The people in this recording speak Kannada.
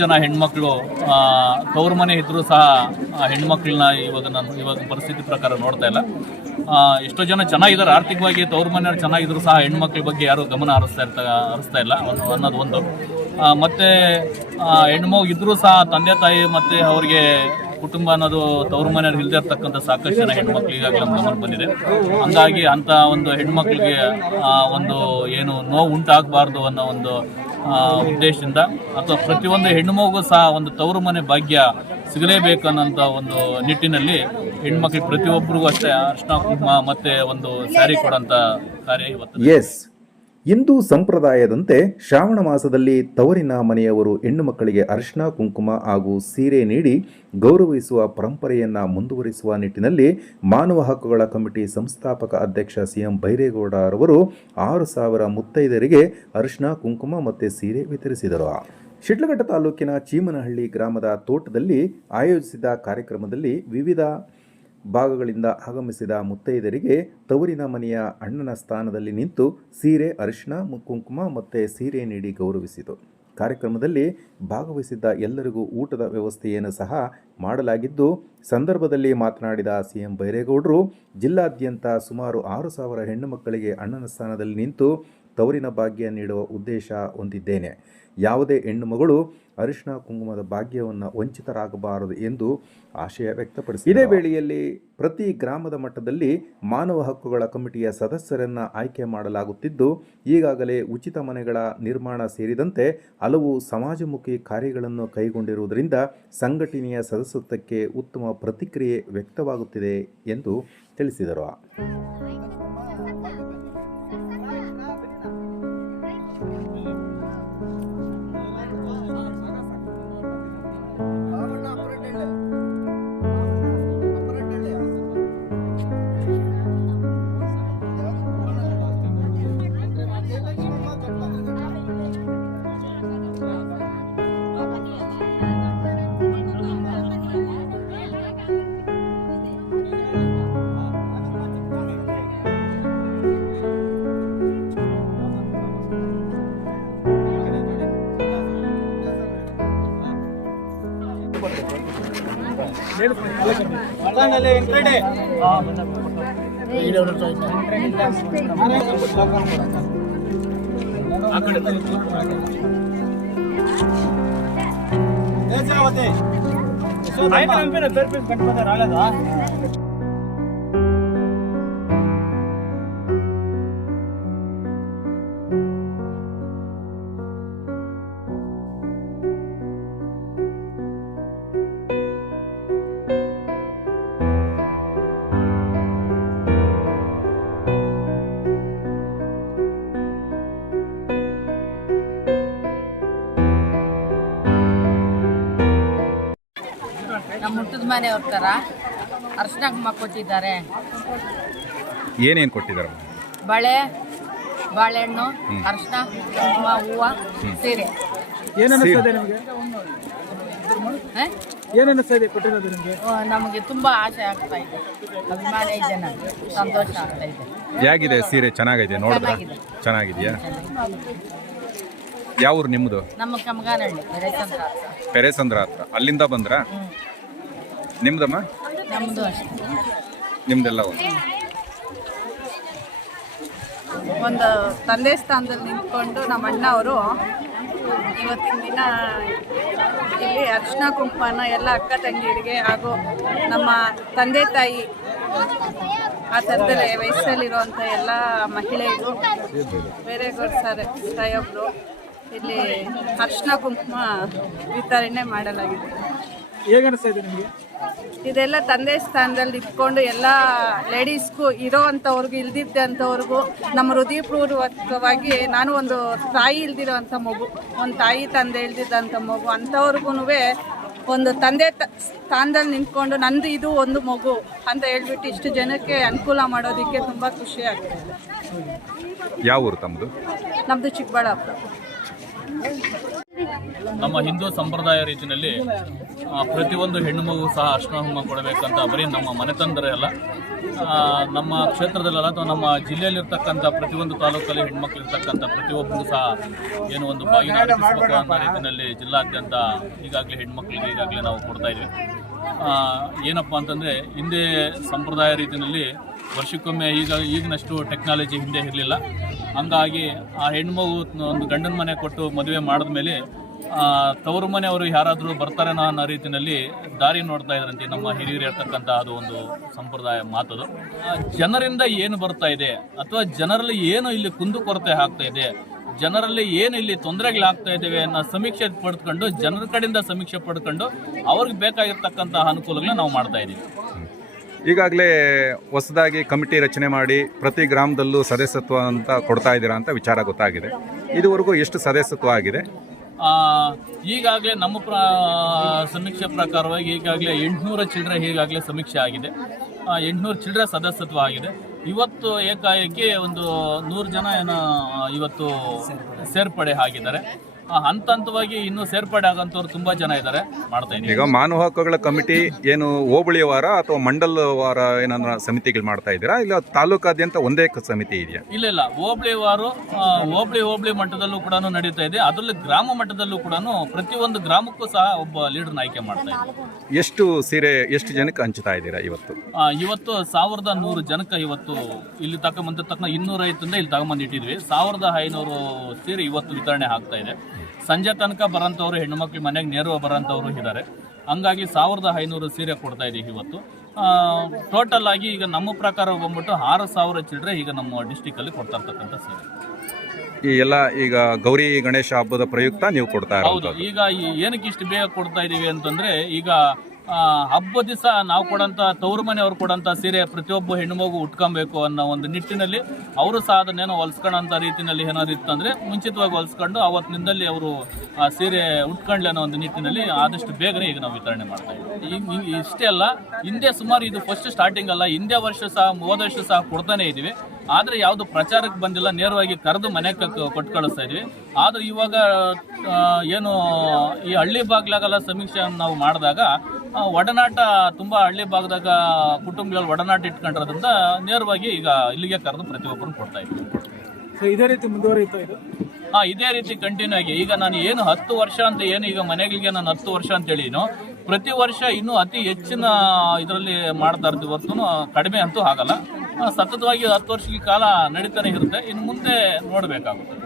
ಜನ ಹೆಣ್ಮಕ್ಳು ತವ್ರ ಮನೆ ಇದ್ದರೂ ಸಹ ಹೆಣ್ಮಕ್ಳನ್ನ ಇವಾಗ ಪರಿಸ್ಥಿತಿ ಪ್ರಕಾರ ನೋಡ್ತಾ ಇಲ್ಲ. ಎಷ್ಟೋ ಜನ ಚೆನ್ನಾಗಿದ್ದಾರೆ ಆರ್ಥಿಕವಾಗಿ, ತವ್ರ ಮನೆಯವ್ರು ಚೆನ್ನಾಗಿದ್ರು ಸಹ ಹೆಣ್ಮಕ್ಳ ಬಗ್ಗೆ ಯಾರು ಗಮನ ಹರಿಸ್ತಾ ಇಲ್ಲ ಅನ್ನೋದು ಒಂದು. ಮತ್ತು ಹೆಣ್ಮಗು ಇದ್ದರೂ ಸಹ ತಂದೆ ತಾಯಿ ಮತ್ತು ಅವ್ರಿಗೆ ಕುಟುಂಬ ಅನ್ನೋದು ತವ್ರ ಮನೆಯವ್ರು ಇಲ್ಲದೆ ಇರ್ತಕ್ಕಂಥ ಸಾಕಷ್ಟು ಜನ ಹೆಣ್ಮಕ್ಳು ಈಗಾಗಲೇ ನಮ್ಮ ಗಮನ ಬಂದಿದೆ. ಹಂಗಾಗಿ ಅಂಥ ಒಂದು ಹೆಣ್ಮಕ್ಳಿಗೆ ಒಂದು ಏನು ನೋವು ಉಂಟಾಗಬಾರ್ದು ಅನ್ನೋ ಒಂದು ಉದ್ದೇಶದಿಂದ, ಅಥವಾ ಪ್ರತಿಯೊಂದು ಹೆಣ್ಣುಮಗು ಸಹ ಒಂದು ತವರು ಮನೆ ಭಾಗ್ಯ ಸಿಗಲೇಬೇಕು ಅನ್ನೋಂಥ ಒಂದು ನಿಟ್ಟಿನಲ್ಲಿ ಹೆಣ್ಮಕ್ಳಿಗೆ ಪ್ರತಿಯೊಬ್ಬರಿಗೂ ಅಷ್ಟೇ ಅರ್ಶಿನ ಕುಂಕುಮ ಮತ್ತು ಒಂದು ಸ್ಯಾರಿ ಕೊಡೋಂಥ ಕಾರ್ಯ ಇವತ್ತು. ಹಿಂದೂ ಸಂಪ್ರದಾಯದಂತೆ ಶ್ರಾವಣ ಮಾಸದಲ್ಲಿ ತವರಿನ ಮನೆಯವರು ಹೆಣ್ಣು ಮಕ್ಕಳಿಗೆ ಅರಿಶಿನ ಕುಂಕುಮ ಹಾಗೂ ಸೀರೆ ನೀಡಿ ಗೌರವಿಸುವ ಪರಂಪರೆಯನ್ನು ಮುಂದುವರಿಸುವ ನಿಟ್ಟಿನಲ್ಲಿ ಮಾನವ ಹಕ್ಕುಗಳ ಕಮಿಟಿ ಸಂಸ್ಥಾಪಕ ಅಧ್ಯಕ್ಷ ಸಿಎಂ ಬೈರೇಗೌಡ ರವರು 6,000 ಮುತ್ತೈದೆಯರಿಗೆ ಅರಿಶಿನ ಕುಂಕುಮ ಮತ್ತು ಸೀರೆ ವಿತರಿಸಿದರು. ಶಿಡ್ಲಘಟ್ಟ ತಾಲೂಕಿನ ಚೀಮನಹಳ್ಳಿ ಗ್ರಾಮದ ತೋಟದಲ್ಲಿ ಆಯೋಜಿಸಿದ ಕಾರ್ಯಕ್ರಮದಲ್ಲಿ ವಿವಿಧ ಭಾಗಗಳಿಂದ ಆಗಮಿಸಿದ ಮುತ್ತೈದೆಯರಿಗೆ ತವರಿನ ಮನೆಯ ಅಣ್ಣನ ಸ್ಥಾನದಲ್ಲಿ ನಿಂತು ಸೀರೆ, ಅರಿಶಿನ ಕುಂಕುಮ ಮತ್ತು ಸೀರೆ ನೀಡಿ ಗೌರವಿಸಿತು. ಕಾರ್ಯಕ್ರಮದಲ್ಲಿ ಭಾಗವಹಿಸಿದ್ದ ಎಲ್ಲರಿಗೂ ಊಟದ ವ್ಯವಸ್ಥೆಯನ್ನು ಸಹ ಮಾಡಲಾಗಿದ್ದು, ಸಂದರ್ಭದಲ್ಲಿ ಮಾತನಾಡಿದ ಸಿಎಂ ಬೈರೇಗೌಡರು, ಜಿಲ್ಲಾದ್ಯಂತ ಸುಮಾರು 6,000 ಹೆಣ್ಣು ಮಕ್ಕಳಿಗೆ ಅಣ್ಣನ ಸ್ಥಾನದಲ್ಲಿ ನಿಂತು ತವರಿನ ಭಾಗ್ಯ ನೀಡುವ ಉದ್ದೇಶ ಹೊಂದಿದ್ದೇನೆ. ಯಾವುದೇ ಹೆಣ್ಣು ಮಗಳು ಅರಿಶಿನ ಕುಂಕುಮದ ಭಾಗ್ಯವನ್ನು ವಂಚಿತರಾಗಬಾರದು ಎಂದು ಆಶಯ ವ್ಯಕ್ತಪಡಿಸಿದರು. ಇದೇ ವೇಳೆಯಲ್ಲಿ ಪ್ರತಿ ಗ್ರಾಮದ ಮಟ್ಟದಲ್ಲಿ ಮಾನವ ಹಕ್ಕುಗಳ ಕಮಿಟಿಯ ಸದಸ್ಯರನ್ನು ಆಯ್ಕೆ ಮಾಡಲಾಗುತ್ತಿದ್ದು, ಈಗಾಗಲೇ ಉಚಿತ ಮನೆಗಳ ನಿರ್ಮಾಣ ಸೇರಿದಂತೆ ಹಲವು ಸಮಾಜಮುಖಿ ಕಾರ್ಯಗಳನ್ನು ಕೈಗೊಂಡಿರುವುದರಿಂದ ಸಂಘಟನೆಯ ಸದಸ್ಯತ್ವಕ್ಕೆ ಉತ್ತಮ ಪ್ರತಿಕ್ರಿಯೆ ವ್ಯಕ್ತವಾಗುತ್ತಿದೆ ಎಂದು ತಿಳಿಸಿದರು. ನಮ್ಮ ಹುಟ್ಟದ ಮನೆಯವ್ರ ಥರ ಅರ್ಶಿನ ಕುಂಕುಮ ಕೊಟ್ಟಿದ್ದಾರೆ. ಏನೇನು ಕೊಟ್ಟಿದ್ದಾರೆ? ಬಳೆ, ಬಾಳೆಹಣ್ಣು, ಅರ್ಶಿನ ಕುಂಕುಮ, ಹೂವು, ಸೀರೆ. ನಮಗೆ ತುಂಬಾ ಆಸೆ ಆಗ್ತಾ ಇದೆ, ಅಭಿಮಾನ ಇದೆ, ನನಗೆ ಸಂತೋಷ ಆಗ್ತಾ ಇದೆ. ಹೇಗಿದೆ ಸೀರೆ? ಚೆನ್ನಾಗಿದೆ, ನೋಡಿದ್ರೆ ಚೆನ್ನಾಗಿದೆಯಾ? ಯಾವ ಊರು ನಿಮ್ಮದು? ನಮ್ಮ ಕಮಗಾನಹಳ್ಳಿ, ಪೆರೇಸಂದ್ರ ಹತ್ರ. ಅಲ್ಲಿಂದ ಬಂದ್ರಾ? ನಿಮ್ದಮ್ಮ? ನಮ್ಮದು ಅಷ್ಟೇ. ನಿಮ್ದೆಲ್ಲ ಒಂದು ತಂದೆ ಸ್ಥಾನದಲ್ಲಿ ನಿಂತ್ಕೊಂಡು ನಮ್ಮ ಅಣ್ಣ ಅವರು ಇವತ್ತಿನ ದಿನ ಇಲ್ಲಿ ಅರಿಶಿನ ಕುಂಕುಮನ ಎಲ್ಲ ಅಕ್ಕ ತಂಗಿಯರಿಗೆ ಹಾಗೂ ನಮ್ಮ ತಂದೆ ತಾಯಿ ಆ ಥರದಲ್ಲಿ ವಯಸ್ಸಲ್ಲಿರುವಂಥ ಎಲ್ಲ ಮಹಿಳೆಯರು, ಬೇರೆ ಸಾಹೇಬರು ಇಲ್ಲಿ ಅರಿಶಿನ ಕುಂಕುಮ ವಿತರಣೆ ಮಾಡಲಾಗಿದೆ. ಇದೆಲ್ಲ ತಂದೆ ಸ್ಥಾನದಲ್ಲಿ ಇಟ್ಕೊಂಡು ಎಲ್ಲ ಲೇಡೀಸ್ಗೂ ಇರೋ ಅಂಥವ್ರಿಗೂ ಇಲ್ದಿದ್ದಂಥವ್ರಿಗೂ ನಮ್ಮ ಹೃದಯಪೂರ್ವಕವಾಗಿ ನಾನು ಒಂದು ತಾಯಿ ಇಲ್ದಿರೋವಂಥ ಮಗು, ಒಂದು ತಾಯಿ ತಂದೆ ಇಲ್ದಿದ್ದಂಥ ಮಗು ಅಂಥವ್ರಿಗೂ ಒಂದು ತಂದೆ ಸ್ಥಾನದಲ್ಲಿ ನಿಂತ್ಕೊಂಡು ನಂದು ಇದು ಒಂದು ಮಗು ಅಂತ ಹೇಳ್ಬಿಟ್ಟು ಇಷ್ಟು ಜನಕ್ಕೆ ಅನುಕೂಲ ಮಾಡೋದಕ್ಕೆ ತುಂಬ ಖುಷಿ ಆಗ್ತದೆ. ಯಾವ ಊರು ತಮ್ಮದು? ನಮ್ಮದು ಚಿಕ್ಕಬಳ್ಳಾಪುರ. ನಮ್ಮ ಹಿಂದೂ ಸಂಪ್ರದಾಯ ರೀತಿಯಲ್ಲಿ ಪ್ರತಿಯೊಂದು ಹೆಣ್ಣು ಮಗು ಸಹ ಅರ್ಶಿನ ಕುಂಕುಮ ಕೊಡಬೇಕಂತ ಬರೀ ನಮ್ಮ ಮನೆತನದರೇ ಅಲ್ಲ, ನಮ್ಮ ಕ್ಷೇತ್ರದಲ್ಲ ಅಥವಾ ನಮ್ಮ ಜಿಲ್ಲೆಯಲ್ಲಿರ್ತಕ್ಕಂಥ ಪ್ರತಿಯೊಂದು ತಾಲೂಕಲ್ಲಿ ಹೆಣ್ಮಕ್ಳು ಇರ್ತಕ್ಕಂಥ ಪ್ರತಿಯೊಬ್ಬರಿಗೂ ಸಹ ಏನು ಒಂದು ಬಾಗಿನ ಅರ್ಪಿಸಬೇಕು ಅನ್ನೋ ರೀತಿಯಲ್ಲಿ ಜಿಲ್ಲಾದ್ಯಂತ ಈಗಾಗಲೇ ಹೆಣ್ಮಕ್ಳಿಗೆ ಈಗಾಗಲೇ ನಾವು ಕೊಡ್ತಾ ಇದ್ದೀವಿ. ಏನಪ್ಪ ಅಂತಂದರೆ ಹಿಂದೆ ಸಂಪ್ರದಾಯ ರೀತಿಯಲ್ಲಿ ವರ್ಷಕ್ಕೊಮ್ಮೆ ಈಗಿನಷ್ಟು ಟೆಕ್ನಾಲಜಿ ಹಿಂದೆ ಇರಲಿಲ್ಲ. ಹಂಗಾಗಿ ಆ ಹೆಣ್ಮಗು ಒಂದು ಗಂಡನ ಮನೆ ಕೊಟ್ಟು ಮದುವೆ ಮಾಡಿದ್ಮೇಲೆ ತವರು ಮನೆಯವರು ಯಾರಾದರೂ ಬರ್ತಾರೇನೋ ಅನ್ನೋ ರೀತಿಯಲ್ಲಿ ದಾರಿ ನೋಡ್ತಾ ಇದ್ರಂತೆ ನಮ್ಮ ಹಿರಿಯರು ಇರ್ತಕ್ಕಂಥ ಅದು ಒಂದು ಸಂಪ್ರದಾಯ ಮಾತದು. ಜನರಿಂದ ಏನು ಬರ್ತಾ ಇದೆ ಅಥವಾ ಜನರಲ್ಲಿ ಏನು ಇಲ್ಲಿ ಕುಂದುಕೊರತೆ ಆಗ್ತಾ ಇದೆ, ಜನರಲ್ಲಿ ಏನು ಇಲ್ಲಿ ತೊಂದರೆಗಳಾಗ್ತಾ ಇದ್ದೇವೆ ಅನ್ನೋ ಸಮೀಕ್ಷೆ ಪಡ್ಕೊಂಡು ಜನರ ಕಡೆಯಿಂದ ಸಮೀಕ್ಷೆ ಪಡ್ಕೊಂಡು ಅವ್ರಿಗೆ ಬೇಕಾಗಿರ್ತಕ್ಕಂಥ ಅನುಕೂಲಗಳನ್ನ ನಾವು ಮಾಡ್ತಾ ಇದ್ದೀವಿ. ಈಗಾಗಲೇ ಹೊಸದಾಗಿ ಕಮಿಟಿ ರಚನೆ ಮಾಡಿ ಪ್ರತಿ ಗ್ರಾಮದಲ್ಲೂ ಸದಸ್ಯತ್ವ ಅಂತ ಕೊಡ್ತಾ ಇದ್ದೀರಾ ಅಂತ ವಿಚಾರ ಗೊತ್ತಾಗಿದೆ. ಇದುವರೆಗೂ ಎಷ್ಟು ಸದಸ್ಯತ್ವ ಆಗಿದೆ? ಈಗಾಗಲೇ ನಮ್ಮ ಸಮೀಕ್ಷೆ ಪ್ರಕಾರವಾಗಿ ಈಗಾಗಲೇ 800 ಚಿಲ್ಲರೆ ಈಗಾಗಲೇ ಸಮೀಕ್ಷೆ ಆಗಿದೆ. 800 ಚಿಲ್ಲರೆ ಸದಸ್ಯತ್ವ ಆಗಿದೆ. ಇವತ್ತು ಏಕಾಏಕಿ ಒಂದು 100 ಜನ ಏನೋ ಇವತ್ತು ಸೇರ್ಪಡೆ ಆಗಿದ್ದಾರೆ. ಹಂತ ಹಂತವಾಗಿ ಇನ್ನೂ ಸೇರ್ಪಡೆ ಆಗಂತವ್ರು ತುಂಬಾ ಜನ ಇದ್ದಾರೆ, ಮಾಡ್ತಾ ಇದ್ದೀವಿ. ಈಗ ಮಾನವ ಹಕ್ಕುಗಳ ಕಮಿಟಿ ಏನು ಹೋಬಳಿ ವಾರ ಅಥವಾ ಮಂಡಲ ವಾರ ಏನಾದ್ರು ಸಮಿತಿಗಳು ಮಾಡ್ತಾ ಇದ್ದೀರಾ, ಇಲ್ಲ ತಾಲೂಕಾದ್ಯಂತ ಒಂದೇ ಸಮಿತಿ ಇದೆಯಾ? ಇಲ್ಲ, ಹೋಬಳಿ ಮಟ್ಟದಲ್ಲೂ ಕೂಡ ನಡೀತಾ ಇದೆ. ಅದರಲ್ಲಿ ಗ್ರಾಮ ಮಟ್ಟದಲ್ಲೂ ಕೂಡ ಪ್ರತಿಯೊಂದು ಗ್ರಾಮಕ್ಕೂ ಸಹ ಒಬ್ಬ ಲೀಡರ್ನ ಆಯ್ಕೆ ಮಾಡ್ತಾ ಇದ್ದೀವಿ. ಎಷ್ಟು ಜನಕ್ಕೆ ಹಂಚ್ತಾ ಇದ್ದೀರಾ ಇವತ್ತು? 1100 ಜನಕ್ಕೆ ಇವತ್ತು ಇಲ್ಲಿ ತಗೊಂಬಂದ 250 ಇಲ್ಲಿ ತಗೊಂಬಂದಿಟ್ಟಿದ್ವಿ. 1500 ಸೀರೆ ಇವತ್ತು ವಿತರಣೆ ಆಗ್ತಾ ಇದೆ. ಸಂಜೆ ತನಕ ಬರೋಂಥವ್ರು ಹೆಣ್ಣುಮಕ್ಳು ಮನೆಗೆ ನೇರವಾಗಿ ಬರೋಂಥವ್ರು ಇದ್ದಾರೆ. ಹಂಗಾಗಿ 1500 ಸೀರೆ ಕೊಡ್ತಾ ಇದ್ದೀವಿ ಇವತ್ತು. ಟೋಟಲ್ ಆಗಿ ಈಗ ನಮ್ಮ ಪ್ರಕಾರ ಬಂದ್ಬಿಟ್ಟು 6000 ಚಿಲ್ಲರೆ ಈಗ ನಮ್ಮ ಡಿಸ್ಟಿಕಲ್ಲಿ ಕೊಡ್ತಾ ಇರ್ತಕ್ಕಂಥ ಸೀರೆ. ಈ ಎಲ್ಲ ಈಗ ಗೌರಿ ಗಣೇಶ ಹಬ್ಬದ ಪ್ರಯುಕ್ತ ನೀವು ಕೊಡ್ತಾ ಹೌದು. ಈಗ ಏನಕ್ಕೆ ಇಷ್ಟು ಬೇಗ ಕೊಡ್ತಾ ಇದ್ದೀವಿ ಅಂತಂದ್ರೆ, ಈಗ ಹಬ್ಬದ ದಿವಸ ನಾವು ಕೊಡೋಂಥ ತವರು ಮನೆಯವ್ರು ಕೊಡೋಂಥ ಸೀರೆ ಪ್ರತಿಯೊಬ್ಬ ಹೆಣ್ಣುಮಗು ಉಟ್ಕೊಬೇಕು ಅನ್ನೋ ಒಂದು ನಿಟ್ಟಿನಲ್ಲಿ ಅವರು ಸಹ ಅದನ್ನೇನೋ ಹೊಲ್ಸ್ಕೊಳ್ಳೋಂಥ ರೀತಿಯಲ್ಲಿ ಏನಾದ್ರು ಇತ್ತಂದರೆ ಮುಂಚಿತವಾಗಿ ಹೊಲ್ಸ್ಕೊಂಡು ಅವತ್ತಿನಿಂದಲೇ ಅವರು ಆ ಸೀರೆ ಉಟ್ಕೊಳ್ಳಿ ಅನ್ನೋ ಒಂದು ನಿಟ್ಟಿನಲ್ಲಿ ಆದಷ್ಟು ಬೇಗನೆ ಈಗ ನಾವು ವಿತರಣೆ ಮಾಡ್ತಾ ಇದ್ದೀವಿ. ಇಷ್ಟೇ ಅಲ್ಲ, ಹಿಂದೆ ಸುಮಾರು ಇದು ಫಸ್ಟ್ ಸ್ಟಾರ್ಟಿಂಗ್ ಅಲ್ಲ, ಹಿಂದೆ ವರ್ಷ ಸಹ ಹೋದ ವರ್ಷ ಸಹ ಕೊಡ್ತಾನೆ ಇದ್ದೀವಿ. ಆದರೆ ಯಾವುದು ಪ್ರಚಾರಕ್ಕೆ ಬಂದಿಲ್ಲ, ನೇರವಾಗಿ ಕರೆದು ಮನೆಗೆ ಕೊಟ್ಟು ಕಳಿಸ್ತಾ ಇದ್ವಿ. ಆದರೆ ಇವಾಗ ಏನು ಈ ಹಳ್ಳಿ ಭಾಗಲಾಗೆಲ್ಲ ಸಮೀಕ್ಷೆ ನಾವು ಮಾಡಿದಾಗ ಒಡನಾಟ ತುಂಬ ಹಳ್ಳಿ ಭಾಗದಾಗ ಕುಟುಂಬಗಳಲ್ಲಿ ಒಡನಾಟ ಇಟ್ಕೊಂಡಿರೋದ್ರಿಂದ ನೇರವಾಗಿ ಈಗ ಇಲ್ಲಿಗೆ ಕರೆದು ಪ್ರತಿಯೊಬ್ಬರು ಕೊಡ್ತಾ ಇದ್ವಿ. ಇದೇ ರೀತಿ ಮುಂದುವರಿಯುತ್ತಾ ಇದು? ಇದೇ ರೀತಿ ಕಂಟಿನ್ಯೂ ಆಗಿ ಈಗ ನಾನು ಏನು 10 ವರ್ಷ ಅಂತ ಏನು ಈಗ ಮನೆಗಳಿಗೆ ನಾನು 10 ವರ್ಷ ಅಂತೇಳಿನೋ, ಪ್ರತಿ ವರ್ಷ ಇನ್ನೂ ಅತಿ ಹೆಚ್ಚಿನ ಇದರಲ್ಲಿ ಮಾಡ್ತಾ ಇರ್ತೀವಿ ಹೊರತು ಕಡಿಮೆ ಅಂತೂ ಆಗಲ್ಲ. ಸತತವಾಗಿ 10 ವರ್ಷಗಳ ಕಾಲ ನಡೀತಾನೆ ಇರುತ್ತೆ. ಇನ್ನು ಮುಂದೆ ನೋಡಬೇಕಾಗುತ್ತೆ.